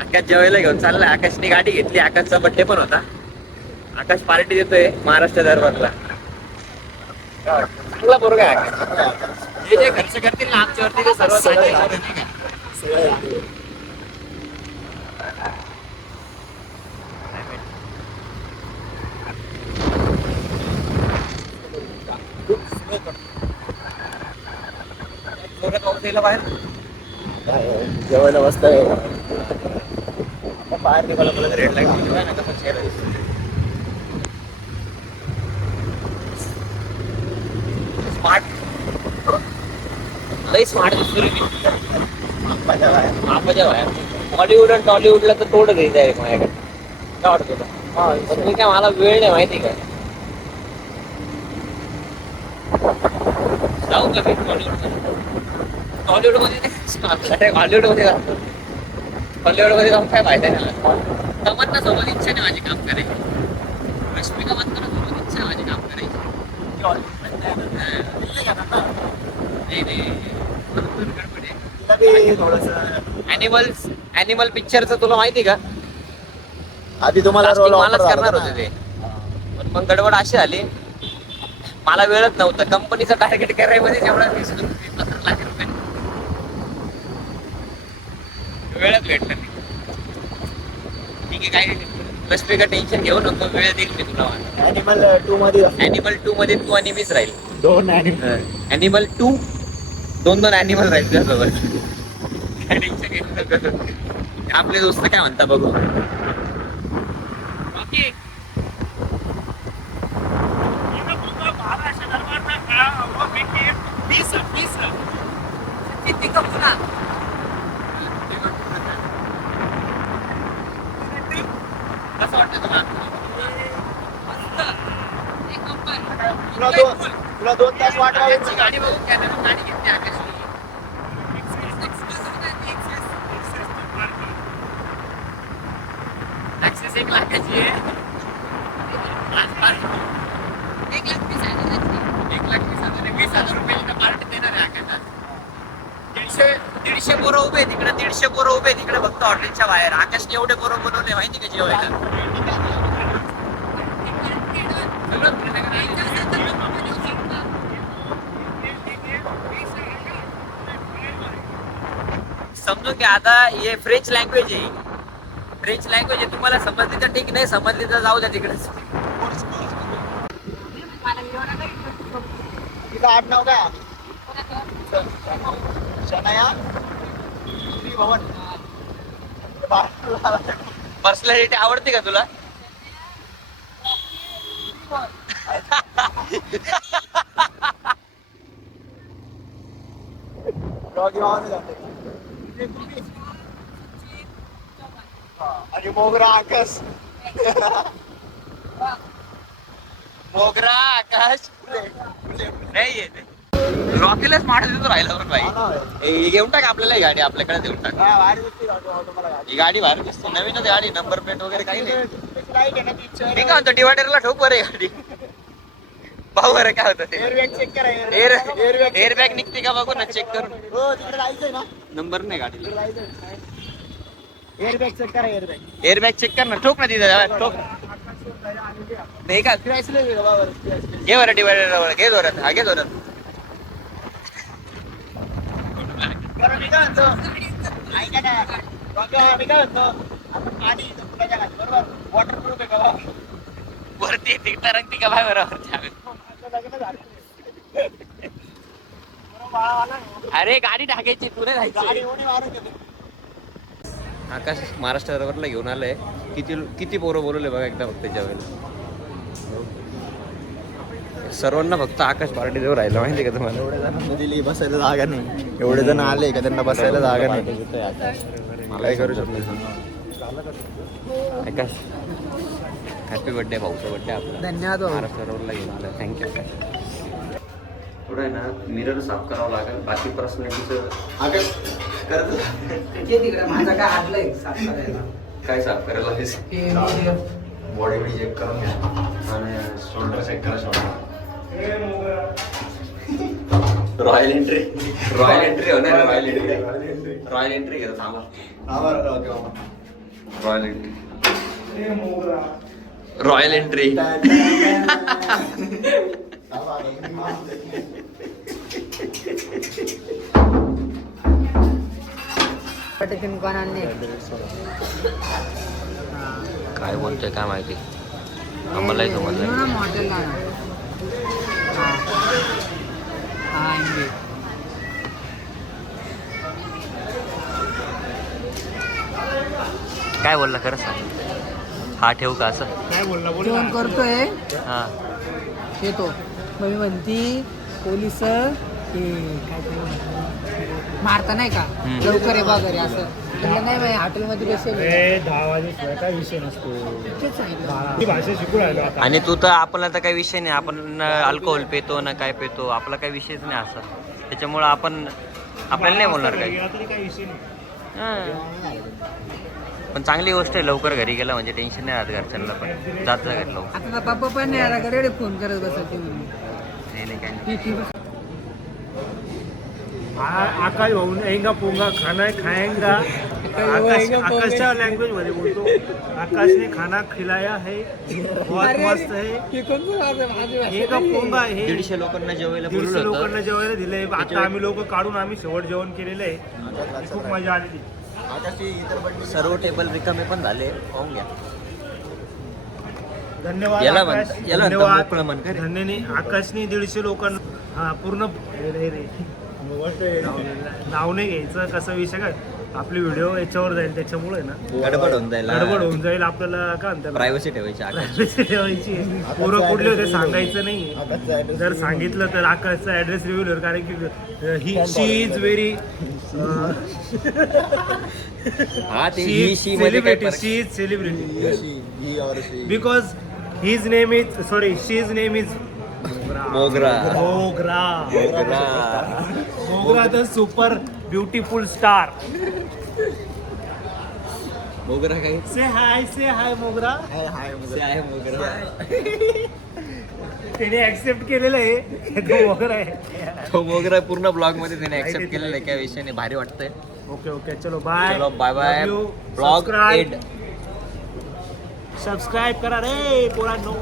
आकाश जेवायला घेऊन चाललाय. आकाशने गाडी घेतली. आकाशचा बड्डे पण होता. आकाश पार्टी देतोय महाराष्ट्र दरबारला. चांगला पोरगा आहे आकाश. जे जे खर्च करतील ना आमच्यावरती ते सर्व बाहेर जेवायला बसताय. बाहेर निघाला मला रेड लाईट ना कसं चेहरा स्मार्ट लई स्मार्ट दिसतो रे मी. बाहेर हॉलिवूड आणि टॉलिवूडला तर तोड द्यायचं आहे माझ्याकडे. काय वाटतं तुला? तुम्ही काय मला वेळ नाही माहिती का? जाऊ का मी हॉलिवूड मध्ये हॉलिवूड मध्ये जातो. हॉलिवूड मध्ये जाऊन काय फायदा नाही. तमन्ना सोबत इच्छा नाही माझी काम करायची. रश्मिका मंदाना सोबत इच्छा माझी काम करायची. ऍनिमल पिक्चरचं तुला माहिती का? आधी तुम्हाला मलाच करणार होते ते, पण मग गडबड अशी आली मला वेळच नव्हतं. कंपनीचं टार्गेट करायमध्ये एवढा 20 लाख रुपये वेळच भेटलं नाही. ठीक आहे काय रश्मिका टेन्शन घेऊ नको, वेळ देईल मी तुला. ॲनिमल 2 मध्ये ॲनिमल 2 मध्ये तू आणि मीच राहील. 2 ॲनिमल. ॲनिमल 2 दोन ॲनिमल राहील त्यासोबत. आपले दोस्त काय म्हणता बघू. कसं वाटतं तुला 2 तास वाट लावायची. गाडी बघून कॅनल गाडी घेतली आकाशने. ऍक्सेस 1 लाखाची आहे. 1,20,000 रुपये पार्टी देणार आहे आकाशात. 150 पोरं उभे तिकडे, 150 पोरं उभे तिकडे फक्त हॉटेलच्या बाहेर. आकाशने एवढे पोरं बनवले माहिती का जेवायला. समजून घ्या आता हे फ्रेंच लँग्वेज आहे. फ्रेंच लँग्वेज आहे. तुम्हाला समजली तर ठीक, नाही समजली तर जाऊ द्या तिकडेच. तिथं 8-9 काय शनाया भवन. पर्सनॅलिटी आवडते का तुला? आणि मोगरा आकाश. मोगरा आकाश नाही येते. रॉकेलच माणूस देतो राहिला बरं भाई. घेऊन टाक आपल्याला ही गाडी, आपल्याकडे देऊन टाक. ही गाडी भारी दिसते, नवीनच गाडी, नंबर प्लेट वगैरे काही नाही. मी काय म्हणतो डिवायडरला ठोक बरं गाडी. भाऊ बरं काय होतं ते एअरबॅग निघते का बघू ना, चेक करून. नंबर नाही गाडीला. एअरबॅग चेक करा. एअरबॅग एअरबॅग चेक कर ना. ठोक ना तिथं ठोक. नाही का घे बरं डिवायडर घे जोरात. हा घे जोरात. ऐका ना मी काय म्हणतो, आपण पाणी बरोबर वॉटरप्रूफ आहे का वरती तिकटा रंगती का बाय बरोबर. अरे गाडी टाकायची, तू नाही जायची. आकाश महाराष्ट्र दरबारला घेऊन आलंय. किती पोरं बोलवले बघा एकदा फक्त जेवायला. सर्वांना फक्त आकाश पार्टी देऊ राहिला माहिती का तुम्हाला. एवढ्या जणांना दिली बसायला जागा नाही. एवढे जण आले का त्यांना बसायला जागा नाही. मला काय करू शकतो. आकाश हॅपी बर्थडे. भाऊचा बर्थडे आपला. धन्यवाद. महाराष्ट्र दरबारला घेऊन आला. थँक्यू. थोडं आहे ना मिरर साफ करावं लागेल. बाकी पर्सनॅलिटीचं आकाश करत माझा काय हातलंय साफ करायला. काय साफ करायला लागेल. बॉडी बी चेक करून घ्या आणि शोल्डर चेक करा. शोल्डर रॉयल एंट्री होणार रॉयल एंट्री घेतो थांबा रॉयल एंट्री काय बोलतोय काय माहिती आम्हालाही समजलं काय बोलला खरं सांग हा ठेवू का असं काय बोलला जेवण करतोय हा येतो मग मी म्हणती पोलिस काय मारता नाही का लवकर आहे बा घरी असं म्हणलं नाही बाई हॉटेलमध्ये बसेल 10 वाजेशिवाय काय विषय नसतो तेच सांगितलं. ती भाषा शिकू राहिलो आता आणि तू तर आपला तर काही विषय नाही आपण अल्कोहोल पितो ना काय पितो आपला काही विषयच नाही असा त्याच्यामुळं आपण आपल्याला नाही बोलणार काही तरी काही विषय नाही हा. पण चांगली गोष्ट आहे लवकर घरी गेला म्हणजे टेन्शन नाही राहत घरच्यांना पण जात जा घरी लवकर आता पप्पा पण नाही आला कडे फोन करत बसत म्हणून नाही नाही काय नाही. आकाश भाऊ एंगा पोंगा खाना खाएंगा आकाशच्या लँग्वेज मध्ये बोलतो आकाशने खाना खिलाया है बहुत मस्त है एंगा पोंगा हे 150 लोकांना जेवायला 150 बोलवलं होतं लोकांना जेवायला दिलंय आता आम्ही लोक काढून आम्ही शेवट जेवण केलेलं आहे खूप मजा आलेली सर्व टेबल रिकामे पण झाले पाहून घ्या धन्यवाद याला आकाश. म्हणतात- याला म्हणतात धन्यवाद मोकळं मन का रे? धन्यने आकाशने 150 लोकांना हा पूर्ण रे नाव नाही घ्यायचं कसा विषय काय आपली व्हिडिओ याच्यावर जाईल त्याच्यामुळे ना गडबड होऊन जाईल गडबड होऊन जाईल आपल्याला काय म्हणतात प्रायव्हसी ठेवायची आकाश Privacy ठेवायची पोरं कुठले होते सांगायचं नाही जर सांगितलं तर आकाशचा ऍड्रेस रिव्ह्यू होईल कारण की ही शी इज व्हेरी हा ते ही शी मध्ये काय सेलिब्रिटी फरक? शी इज सेलिब्रिटी ही और she because his name is sorry she's name is Mogra Mogra Mogra मोगरा द सुपर ब्युटिफुल स्टार मोगरा काय से हाय मोगरा ते आहे मोगरा त्याने ऍक्सेप्ट केलेलं आहे तो मोगरा आहे तो मोगरा पूर्ण ब्लॉग मध्ये त्याने ऍक्सेप्ट केलेला आहे काय विषय नाही भारी वाटतंय ओके ओके चलो बाय चलो बाय बाय ब्लॉग एड सबस्क्राईब करा रे पोरांनो